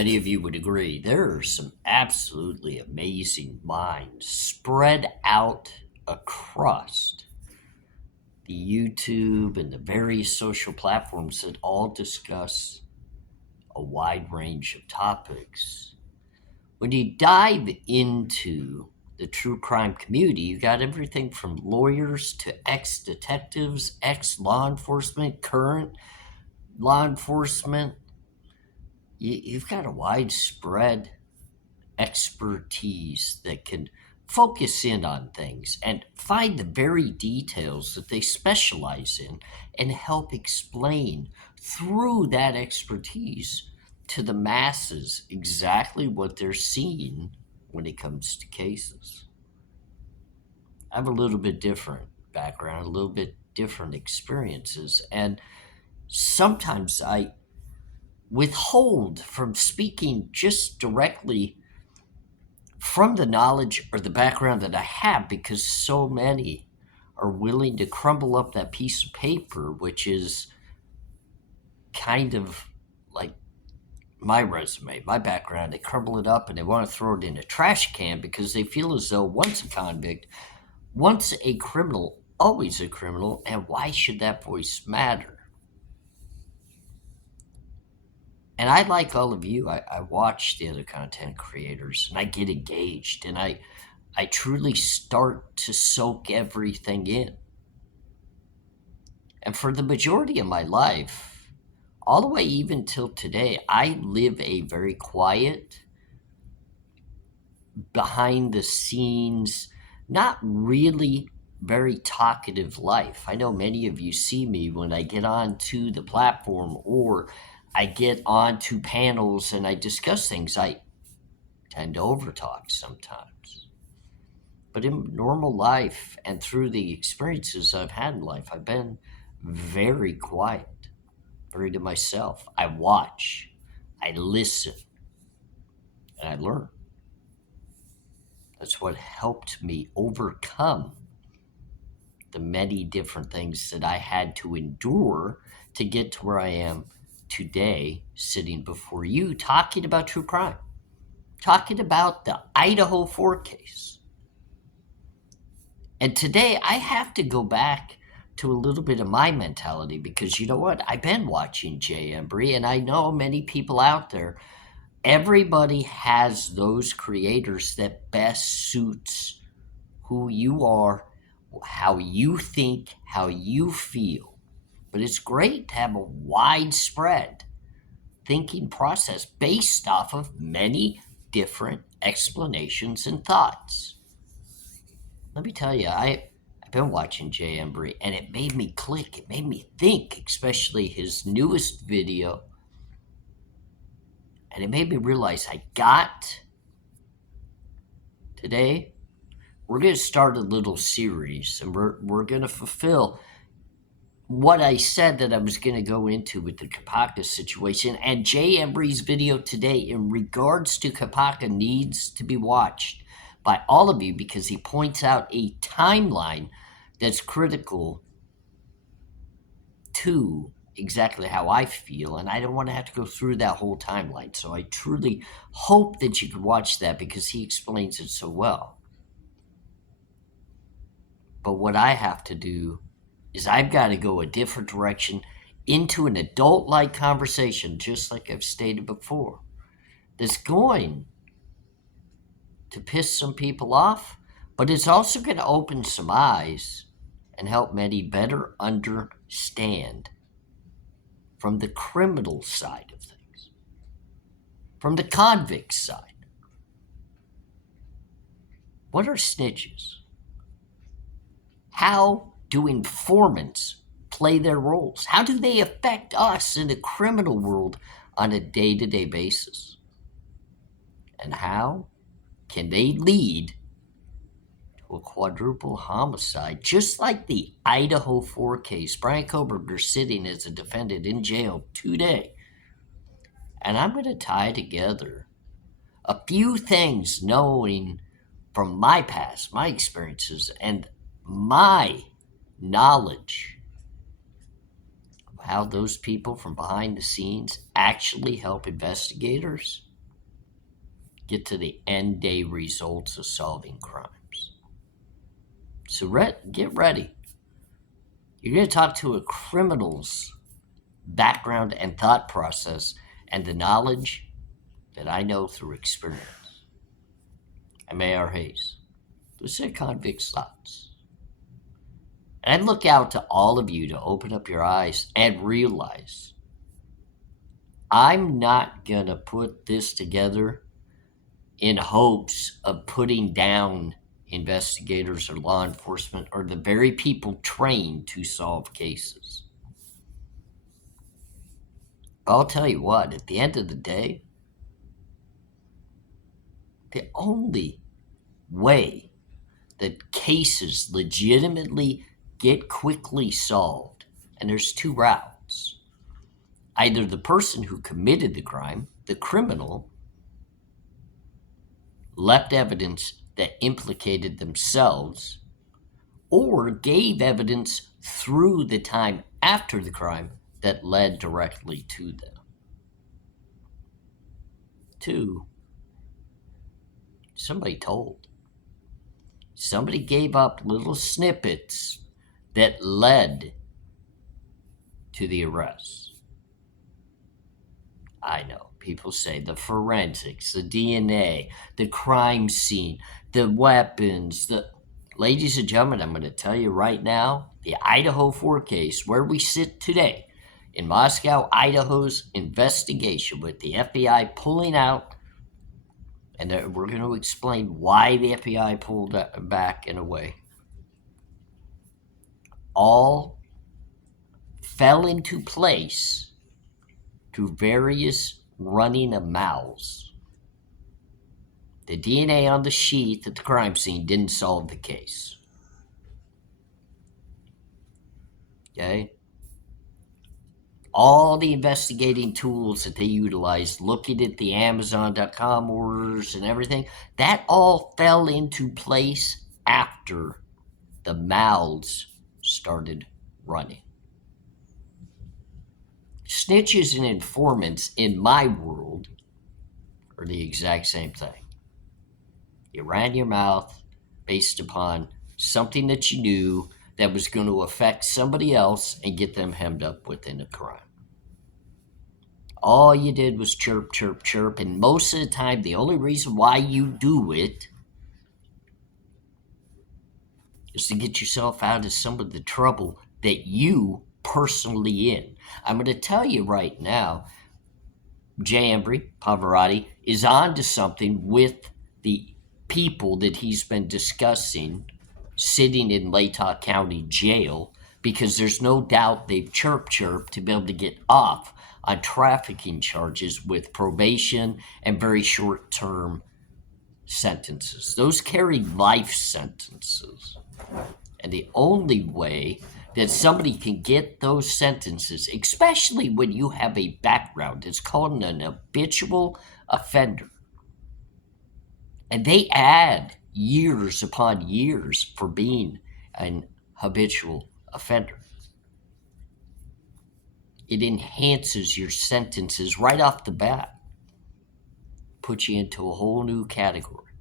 many of you would agree, there are some absolutely amazing minds spread out across the YouTube and the various social platforms that all discuss a wide range of topics. When you dive into the true crime community, you got everything from lawyers to ex-detectives, ex-law enforcement, current law enforcement. You've got a widespread expertise that can focus in on things and find the very details that they specialize in and help explain through that expertise to the masses exactly what they're seeing when it comes to cases. I have a little bit different background, a little bit different experiences, and sometimes I withhold from speaking just directly from the knowledge or the background that I have because so many are willing to crumble up that piece of paper, which is kind of like my resume, my background. They crumble it up and they want to throw it in a trash can because they feel as though once a convict, once a criminal, always a criminal, and why should that voice matter? And I, like all of you, I watch the other content creators and I get engaged and I truly start to soak everything in. And for the majority of my life, all the way even till today, I live a very quiet, behind the scenes, not really very talkative life. I know many of you see me when I get onto the platform or I get onto panels and I discuss things. I tend to overtalk sometimes. But in normal life and through the experiences I've had in life, I've been very quiet, very to myself. I watch, I listen, and I learn. That's what helped me overcome the many different things that I had to endure to get to where I am today, sitting before you, talking about true crime, talking about the Idaho 4 case. And today I have to go back to a little bit of my mentality because you know what? I've been watching Jay Embry and I know many people out there, everybody has those creators that best suits who you are, how you think, how you feel. But it's great to have a widespread thinking process based off of many different explanations and thoughts. Let me tell you, I've been watching Jay Embry and it made me click. It made me think, especially his newest video. And it made me realize today, we're going to start a little series and we're going to fulfill what I said that I was going to go into with the Kopacka situation. And Jay Embry's video today in regards to Kopacka needs to be watched by all of you because he points out a timeline that's critical to exactly how I feel, and I don't want to have to go through that whole timeline. So I truly hope that you could watch that because he explains it so well. But what I have to do is I've got to go a different direction into an adult-like conversation, just like I've stated before, that's going to piss some people off, but it's also going to open some eyes and help many better understand from the criminal side of things, from the convict side. What are snitches? How do informants play their roles? How do they affect us in the criminal world on a day-to-day basis? And how can they lead to a quadruple homicide, just like the Idaho 4 case? Brent Kopacka sitting as a defendant in jail today. And I'm going to tie together a few things knowing from my past, my experiences, and my knowledge of how those people from behind the scenes actually help investigators get to the end day results of solving crimes. So get ready. You're going to talk to a criminal's background and thought process and the knowledge that I know through experience. I'm ARHayes. This is Convicts Thoughts. And I look out to all of you to open up your eyes and realize I'm not going to put this together in hopes of putting down investigators or law enforcement or the very people trained to solve cases. I'll tell you what, at the end of the day, the only way that cases legitimately get quickly solved, and there's two routes. Either the person who committed the crime, the criminal, left evidence that implicated themselves, or gave evidence through the time after the crime that led directly to them. Two, somebody told. Somebody gave up little snippets that led to the arrest. I know. People say the forensics, the DNA, the crime scene, the weapons, Ladies and gentlemen, I'm going to tell you right now, the Idaho 4 case, where we sit today, in Moscow, Idaho's investigation with the FBI pulling out, and we're going to explain why the FBI pulled back in a way, all fell into place through various running of mouths. The DNA on the sheath at the crime scene didn't solve the case. Okay? All the investigating tools that they utilized, looking at the Amazon.com orders and everything, that all fell into place after the mouths started running. Snitches and informants in my world are the exact same thing. You ran your mouth based upon something that you knew that was going to affect somebody else and get them hemmed up within a crime. All you did was chirp, chirp, chirp, and most of the time, the only reason why you do it is to get yourself out of some of the trouble that you personally in. I'm going to tell you right now, Pavarotti is on to something with the people that he's been discussing sitting in Latah County Jail, because there's no doubt they've chirped to be able to get off on trafficking charges with probation and very short-term sentences. Those carry life sentences. And the only way that somebody can get those sentences, especially when you have a background, it's called an habitual offender. And they add years upon years for being an habitual offender. It enhances your sentences right off the bat, puts you into a whole new category.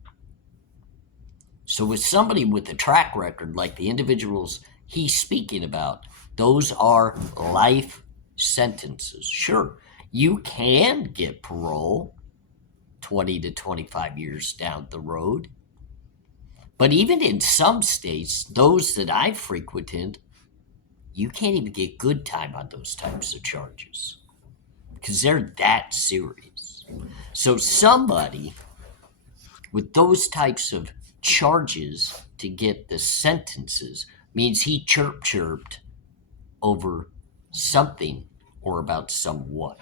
So with somebody with a track record like the individuals he's speaking about, those are life sentences. Sure, you can get parole 20 to 25 years down the road. But even in some states, those that I've frequented, you can't even get good time on those types of charges because they're that serious. So somebody with those types of charges to get the sentences means he chirped over something or about someone.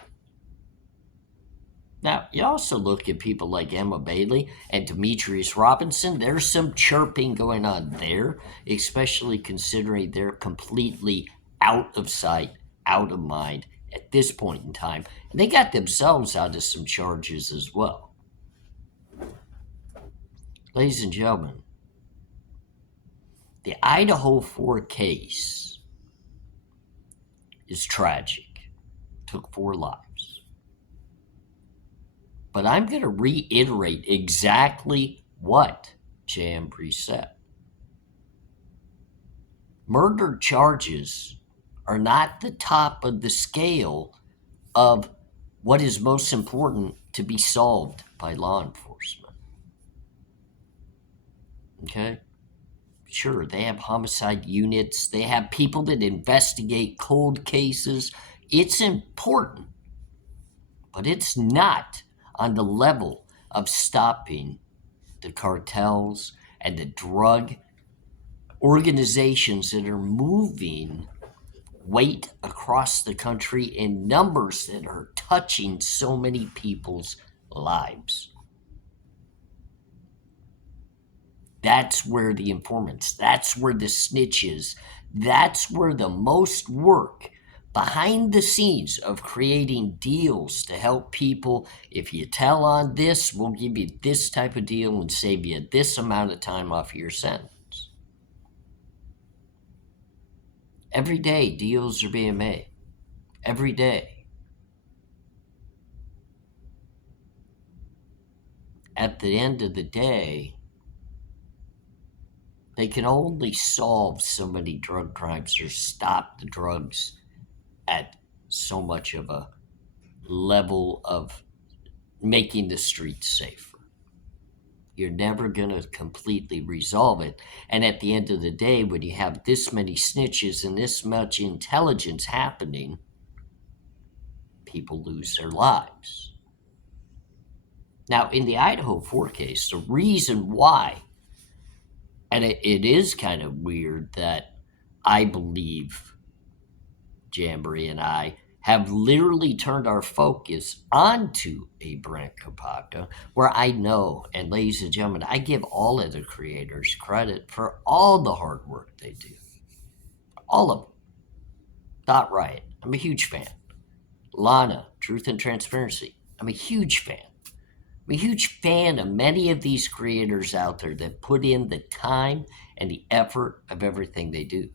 Now, you also look at people like Emma Bailey and Demetrius Robinson. There's some chirping going on there, especially considering they're completely out of sight, out of mind at this point in time. And they got themselves out of some charges as well. Ladies and gentlemen, the Idaho 4 case is tragic. Took 4 lives. But I'm going to reiterate exactly what Embry said. Murder charges are not the top of the scale of what is most important to be solved by law enforcement. Okay? Sure, they have homicide units, they have people that investigate cold cases. It's important, but it's not on the level of stopping the cartels and the drug organizations that are moving weight across the country in numbers that are touching so many people's lives. That's where the informants, that's where the snitches, that's where the most work behind the scenes of creating deals to help people. If you tell on this, we'll give you this type of deal and save you this amount of time off your sentence. Every day, deals are being made. Every day. At the end of the day, they can only solve so many drug crimes or stop the drugs at so much of a level of making the streets safer. You're never going to completely resolve it. And at the end of the day, when you have this many snitches and this much intelligence happening, people lose their lives. Now, in the Idaho 4 case, the reason why, and it is kind of weird that I believe Embry and I have literally turned our focus onto a Brent Kopacka, where I know, and ladies and gentlemen, I give all of the creators credit for all the hard work they do. All of them. Not right. I'm a huge fan. Lana, Truth and Transparency. I'm a huge fan. I'm a huge fan of many of these creators out there that put in the time and the effort of everything they do.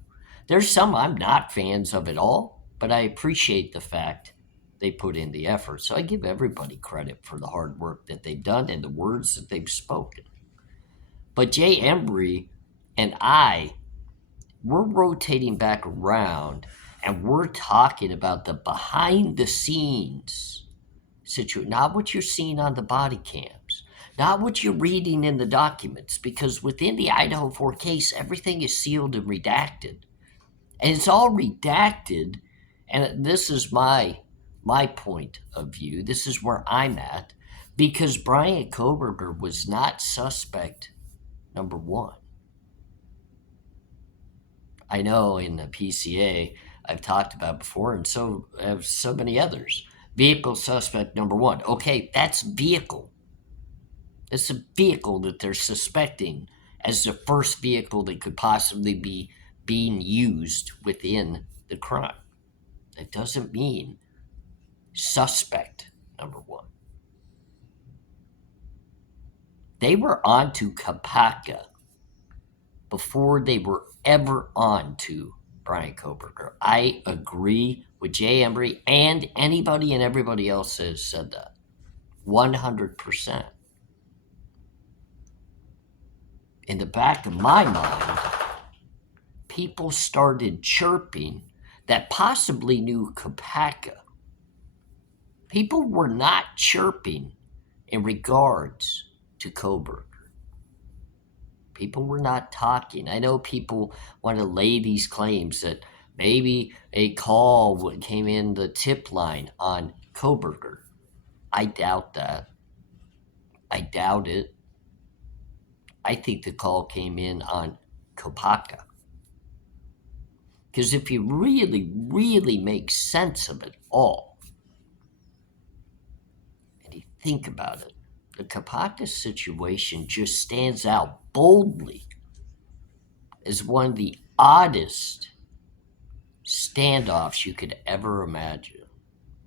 There's some I'm not fans of at all, but I appreciate the fact they put in the effort. So I give everybody credit for the hard work that they've done and the words that they've spoken. But Embry and we're rotating back around and we're talking about the behind the scenes situation, not what you're seeing on the body cams, not what you're reading in the documents, because within the Idaho 4 case, everything is sealed and redacted. And it's all redacted, and this is my point of view. This is where I'm at, because Brent Kopacka was not suspect number one. I know in the PCA I've talked about before, and so have so many others. Vehicle suspect number one. Okay, that's vehicle. It's a vehicle that they're suspecting as the first vehicle that could possibly be being used within the crime. That doesn't mean suspect number one. They were on to Kopacka before they were ever on to Brent Kopacka. I agree with Embry and anybody and everybody else that has said that. 100%. In the back of my mind, people started chirping that possibly knew Kopacka. People were not chirping in regards to Kopacka. People were not talking. I know people want to lay these claims that maybe a call came in the tip line on Kopacka. I doubt that. I doubt it. I think the call came in on Kopacka. Because if you really, really make sense of it all, and you think about it, the Kopacka situation just stands out boldly as one of the oddest standoffs you could ever imagine.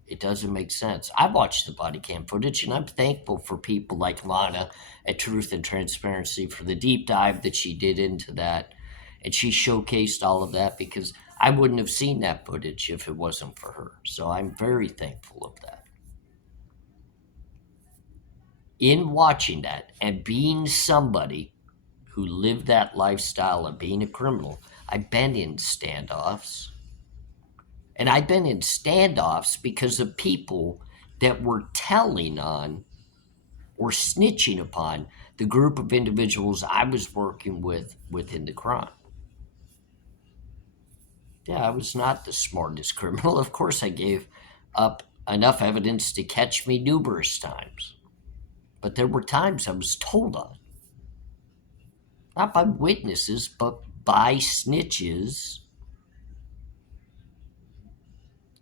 It doesn't make sense. I watched the body cam footage, and I'm thankful for people like Lana at Truth and Transparency for the deep dive that she did into that. And she showcased all of that, because I wouldn't have seen that footage if it wasn't for her. So I'm very thankful of that. in watching that and being somebody who lived that lifestyle of being a criminal, I've been in standoffs. And I've been in standoffs because of people that were telling on or snitching upon the group of individuals I was working with within the crime. Yeah, I was not the smartest criminal. Of course, I gave up enough evidence to catch me numerous times. But there were times I was told on, not by witnesses, but by snitches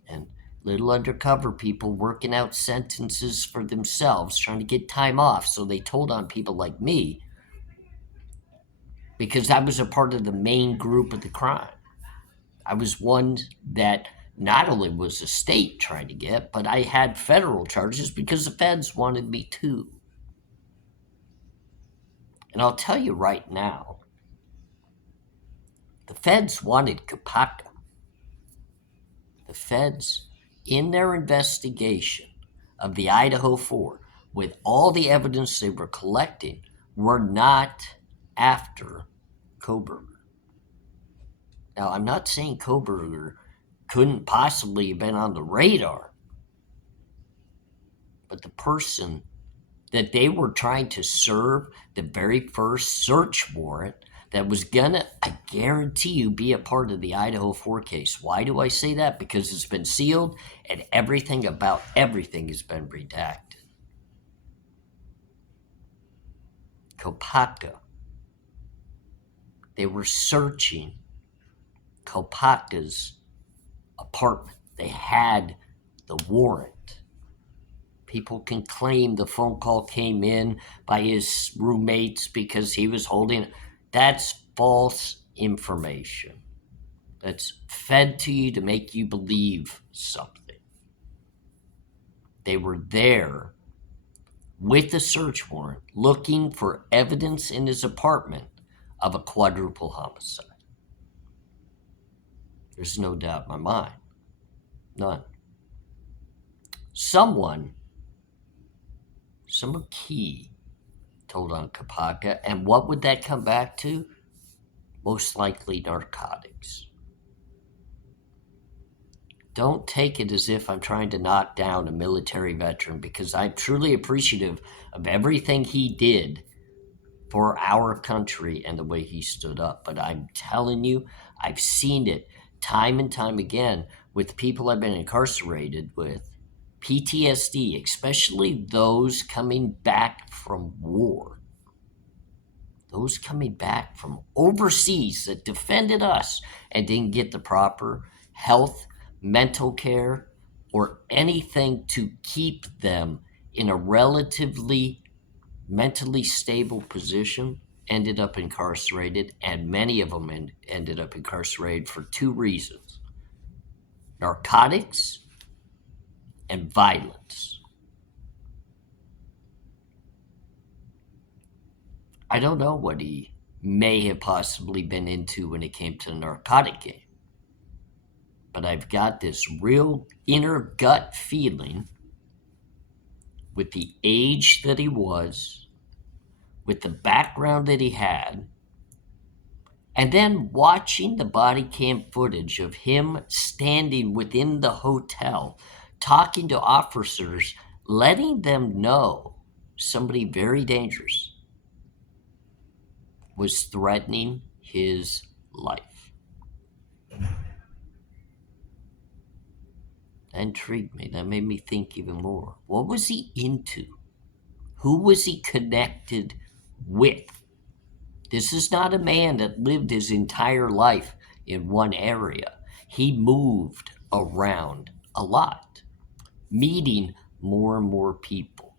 and little undercover people working out sentences for themselves, trying to get time off. So they told on people like me because I was a part of the main group of the crime. I was one that not only was the state trying to get, but I had federal charges because the feds wanted me too. And I'll tell you right now, the feds wanted Kopacka. The feds, in their investigation of the Idaho 4, with all the evidence they were collecting, were not after Kohberger. Now, I'm not saying Kohberger couldn't possibly have been on the radar, but the person that they were trying to serve the very first search warrant that was gonna, I guarantee you, be a part of the Idaho 4 case. Why do I say that? Because it's been sealed and everything about everything has been redacted. Kopacka. They were searching Kopacka's apartment. They had the warrant. People can claim the phone call came in by his roommates because he was holding. That's false information. That's fed to you to make you believe something. They were there with a search warrant looking for evidence in his apartment of a quadruple homicide. There's no doubt in my mind. None. Someone key told on Kopacka, and what would that come back to? Most likely narcotics. Don't take it as if I'm trying to knock down a military veteran, because I'm truly appreciative of everything he did for our country and the way he stood up. But I'm telling you, I've seen it time and time again with people I've been incarcerated with. PTSD, especially those coming back from war. Those coming back from overseas that defended us and didn't get the proper health, mental care, or anything to keep them in a relatively mentally stable position, ended up incarcerated, and many of them ended up incarcerated for two reasons: narcotics and violence. I don't know what he may have possibly been into when it came to the narcotic game, but I've got this real inner gut feeling with the age that he was, with the background that he had, and then watching the body cam footage of him standing within the hotel, talking to officers, letting them know somebody very dangerous was threatening his life. That intrigued me. That made me think even more. What was he into? Who was he connected with? This is not a man that lived his entire life in one area. He moved around a lot, meeting more and more people.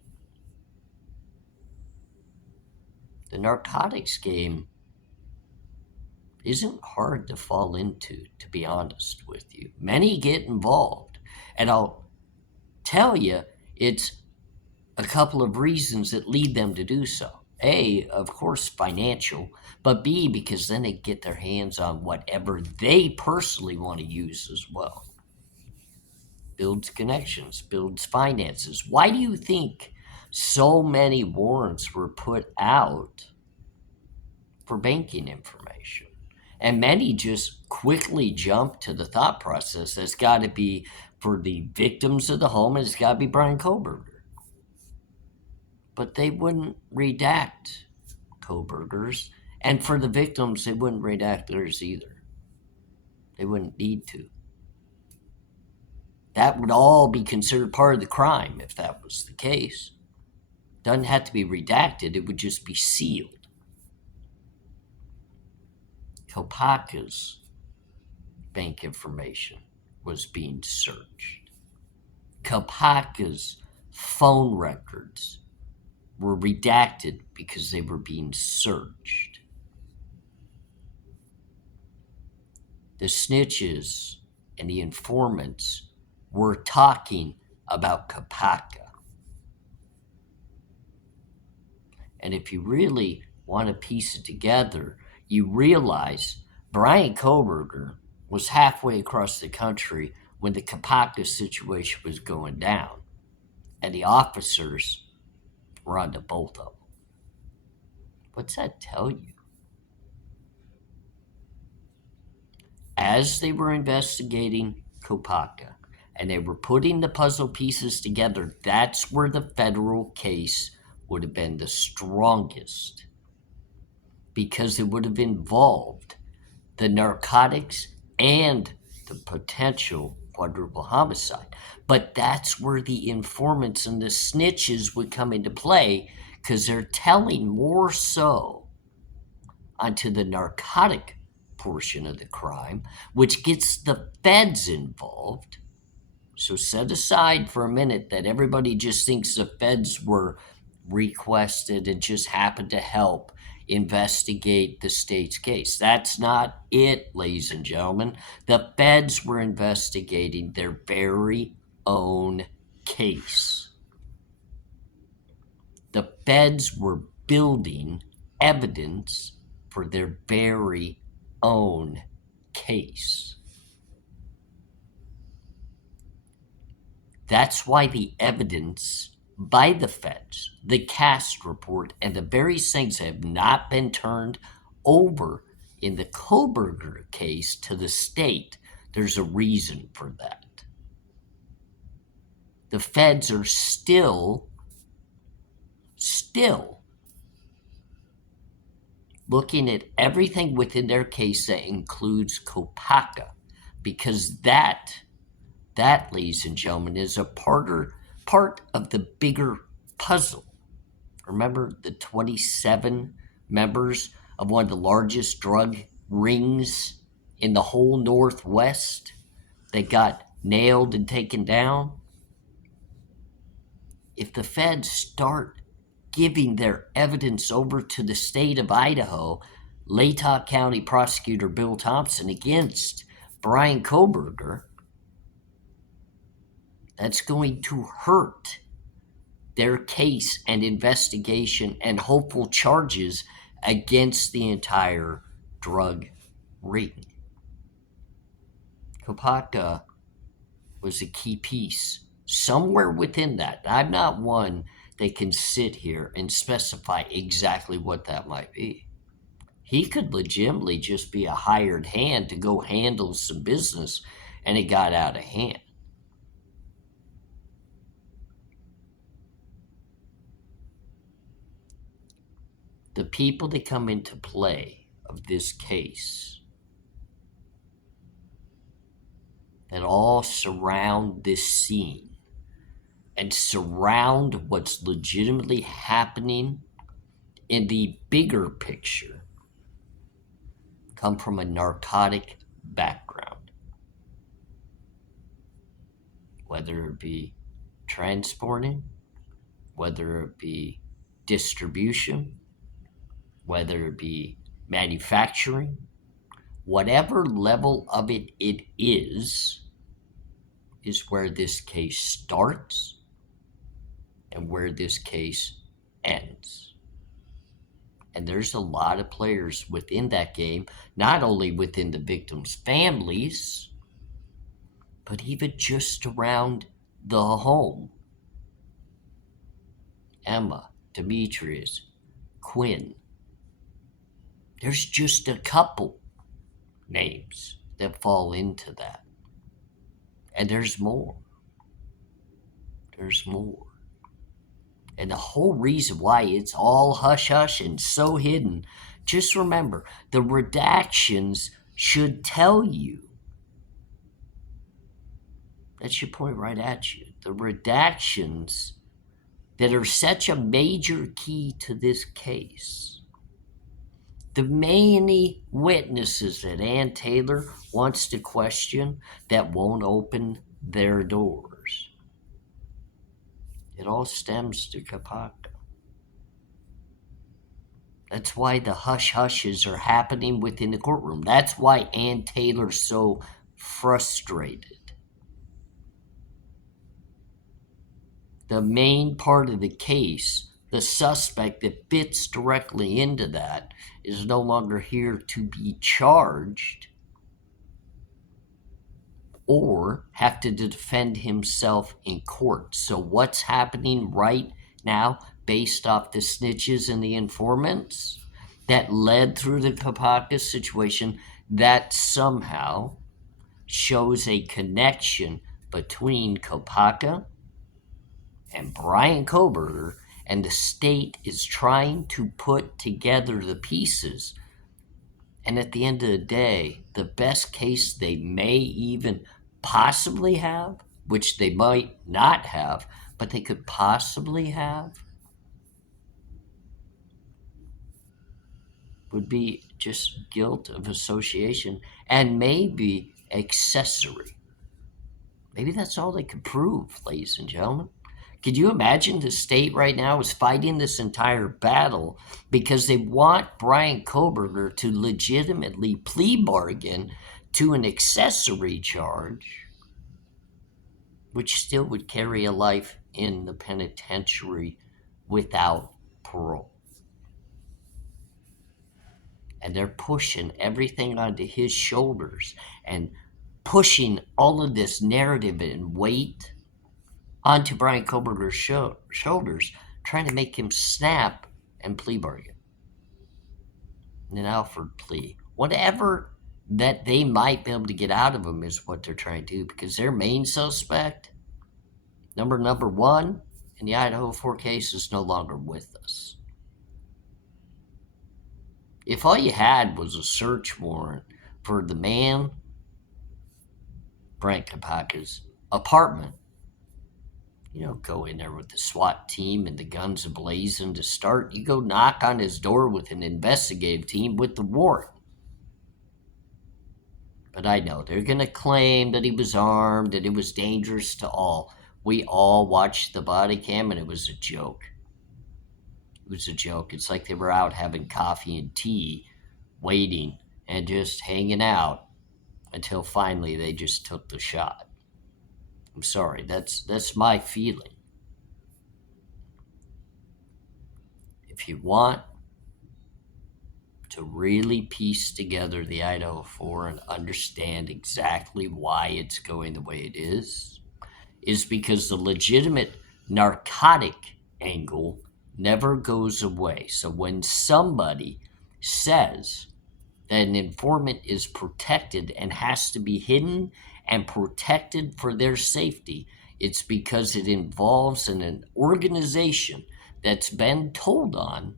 The narcotics game isn't hard to fall into, to be honest with you. Many get involved, and I'll tell you, it's a couple of reasons that lead them to do so. A, of course, financial, but B, because then they get their hands on whatever they personally want to use as well. Builds connections, builds finances. Why do you think so many warrants were put out for banking information. And many just quickly jump to the thought process that's got to be for the victims of the home, and it's got to be Brian Kohberger. But they wouldn't redact Kohberger's. And for the victims, they wouldn't redact theirs either. They wouldn't need to. That would all be considered part of the crime if that was the case. Doesn't have to be redacted, it would just be sealed. Kopacka's bank information was being searched. Kopacka's phone records were redacted because they were being searched. The snitches and the informants were talking about Kopacka. And if you really want to piece it together, you realize Brian Kohberger was halfway across the country when the Kopacka situation was going down, and the officers were on to both of them. What's that tell you? As they were investigating Kopacka and they were putting the puzzle pieces together, that's where the federal case would have been the strongest, because it would have involved the narcotics and the potential quadruple homicide. But that's where the informants and the snitches would come into play, because they're telling more so onto the narcotic portion of the crime, which gets the feds involved. So set aside for a minute that everybody just thinks the feds were requested and just happened to help investigate the state's case. That's not it, ladies and gentlemen. The feds were investigating their very own case. The feds were building evidence for their very own case. That's why the evidence by the feds, the cast report, and the various things that have not been turned over in the Kohberger case to the state, there's a reason for that. The feds are still looking at everything within their case that includes Kopacka, because that, ladies and gentlemen, is a part of the bigger puzzle. Remember the 27 members of one of the largest drug rings in the whole Northwest that got nailed and taken down? If the feds start giving their evidence over to the state of Idaho, Latah County Prosecutor Bill Thompson against Brian Kohberger, that's going to hurt their case and investigation and hopeful charges against the entire drug ring. Kopacka was a key piece somewhere within that. I'm not one that can sit here and specify exactly what that might be. He could legitimately just be a hired hand to go handle some business, and it got out of hand. The people that come into play of this case that all surround this scene and surround what's legitimately happening in the bigger picture come from a narcotic background, whether it be transporting, whether it be distribution, whether it be manufacturing, whatever level of it is where this case starts and where this case ends. And there's a lot of players within that game, not only within the victims' families, but even just around the home. Emma, Demetrius, Quinn. There's just a couple names that fall into that. And there's more. There's more. And the whole reason why it's all hush hush and so hidden, just remember the redactions should tell you. That should point right at you. The redactions that are such a major key to this case. The many witnesses that Ann Taylor wants to question that won't open their doors. It all stems to Kopacka. That's why the hush-hushes are happening within the courtroom. That's why Ann Taylor's so frustrated. The main part of the case, the suspect that fits directly into that, is no longer here to be charged or have to defend himself in court. So what's happening right now, based off the snitches and the informants that led through the Kopacka situation, that somehow shows a connection between Kopacka and Brent Kopacka, and the state is trying to put together the pieces. And at the end of the day, the best case they may even possibly have, which they might not have, but they could possibly have, would be just guilt of association and maybe accessory. Maybe that's all they could prove, ladies and gentlemen. Could you imagine the state right now is fighting this entire battle because they want Brent Kopacka to legitimately plea bargain to an accessory charge, which still would carry a life in the penitentiary without parole. And they're pushing everything onto his shoulders and pushing all of this narrative and weight onto Brent Kopacka's shoulders, trying to make him snap and plea bargain. An Alford plea. Whatever that they might be able to get out of him is what they're trying to do, because their main suspect, number one in the Idaho 4 case, is no longer with us. If all you had was a search warrant for the man, Brent Kopacka's apartment, you don't go in there with the SWAT team and the guns ablazing to start. You go knock on his door with an investigative team with the warrant. But I know they're going to claim that he was armed, that it was dangerous to all. We all watched the body cam and it was a joke. It was a joke. It's like they were out having coffee and tea, waiting and just hanging out until finally they just took the shot. I'm sorry, that's my feeling. If you want to really piece together the Idaho 4 and understand exactly why it's going the way it is because the legitimate narcotic angle never goes away. So when somebody says that an informant is protected and has to be hidden and protected for their safety, it's because it involves an organization that's been told on,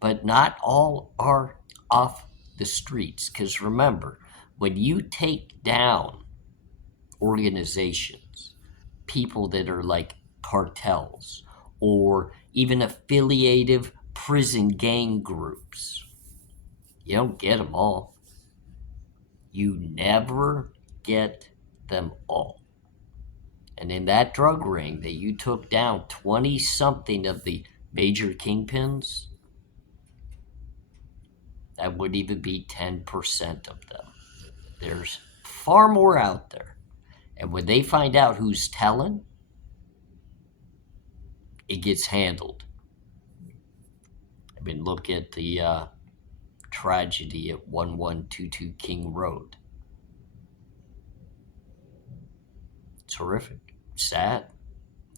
but not all are off the streets. Because remember, when you take down organizations, people that are like cartels or even affiliative prison gang groups, you don't get them all. You never get them all. And in that drug ring that you took down 20-something of the major kingpins, that wouldn't even be 10% of them. There's far more out there. And when they find out who's telling, it gets handled. I mean, look at the tragedy at 1122 King Road. It's horrific. It's sad.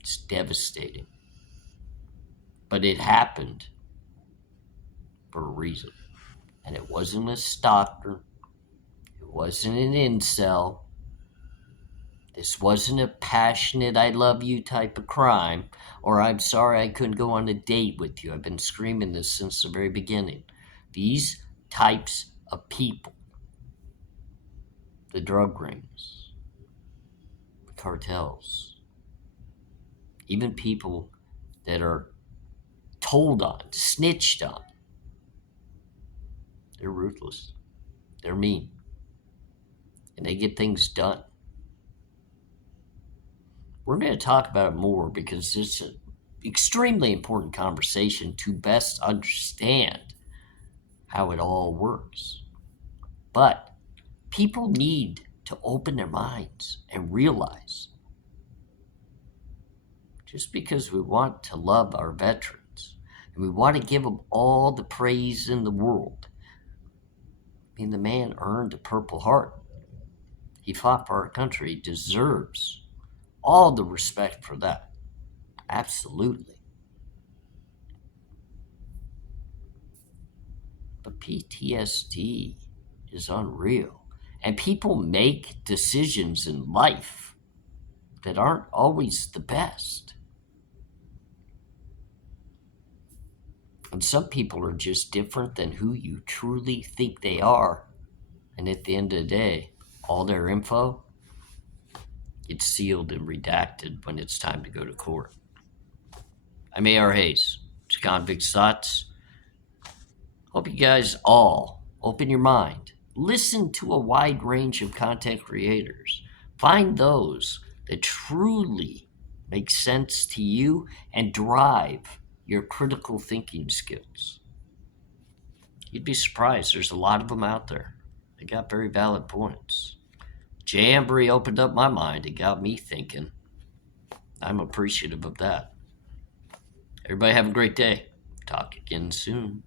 It's devastating. But it happened for a reason. And it wasn't a stalker. It wasn't an incel. This wasn't a passionate I love you type of crime, or I'm sorry I couldn't go on a date with you. I've been screaming this since the very beginning. These types of people, the drug rings, the cartels, even people that are told on, snitched on, they're ruthless. They're mean. And they get things done. We're going to talk about it more because it's an extremely important conversation to best understand how it all works. But people need to open their minds and realize just because we want to love our veterans and we want to give them all the praise in the world, I mean, the man earned a Purple Heart. He fought for our country. He deserves all the respect for that. Absolutely. But PTSD is unreal. And people make decisions in life that aren't always the best. And some people are just different than who you truly think they are. And at the end of the day, all their info gets sealed and redacted when it's time to go to court. I'm ARHayes. It's Convicts Thoughts. Hope you guys all open your mind. Listen to a wide range of content creators. Find those that truly make sense to you and drive your critical thinking skills. You'd be surprised. There's a lot of them out there. They got very valid points. Jamboree opened up my mind. It got me thinking. I'm appreciative of that. Everybody have a great day. Talk again soon.